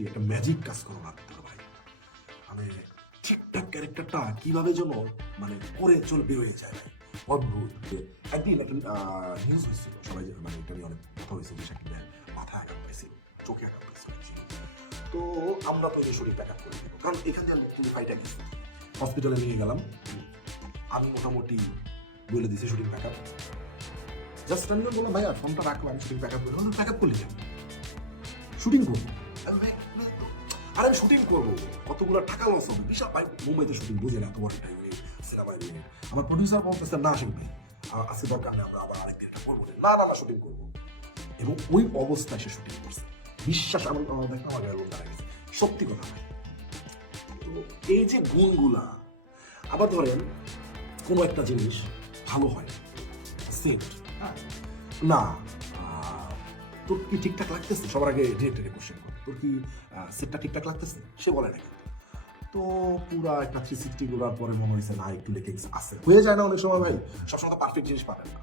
বেশি একটা ম্যাজিক কাজ করো না ভাই। মানে ঠিকঠাক ক্যারেক্টারটা কীভাবে যেন মানে করে চলবে হয়ে যায় অদ্ভুত। একদিন একটা নিউজ হয়েছিল, সবাই মানে এটা নিয়ে অনেক কথা হয়েছিল যে শাকিব মাথায় আঘাত পাইছিল চোখে আঘাত actually। তো আমরা তো এই শরীর ব্যাক করে দেবো। কারণ এখান থেকে তুমি ফাইটা গেছি। হসপিটালে নিয়ে গেলাম। আমি মোটামুটি বলে দিছি শুটিং ব্যাক আপ জাস্ট আমি বললাম, ভাইয়া, ফোনটা রাখলাম আমি শুটিং ব্যাক আপ করলাম ব্যাক আপ করলি শুটিং করব। আরে আমি শুটিং করব। কতগুলো টাকা লস হবে? বিশাল মুম্বাইতে শুটিং বুঝে না তোমার টাইম সিনেমায় নিয়ে আমার প্রডিউসার বলতেছে না শিল্পী আজকে দরকার নেই আমরা আবার আরেকদিন এটা করব। না না না শুটিং করব। এবং ওই অবস্থায় সে শুটিং করছে। বিশ্বাস আমার আমার দেখো আমার দাঁড়ায় গেছে সত্যি কথা ভাই। তো এই যে গুণগুলা আবার ধরেন কোনো একটা জিনিস ভালো হয় সেট। না আহ, তোর কি ঠিকঠাক লাগতেছে? সবার আগে ডিরেক্টরে কোশ্চেন তোর কি সেটটা ঠিকঠাক লাগতেছে? সে বলে না তো পুরা একটা থ্রি সিক্সটি ঘোরার পরে মনে হয়েছে না, একটু গেছে আছে। হয়ে যায় না অনেক সময় ভাই, সবসময় তো পারফেক্ট জিনিস পাবেন না।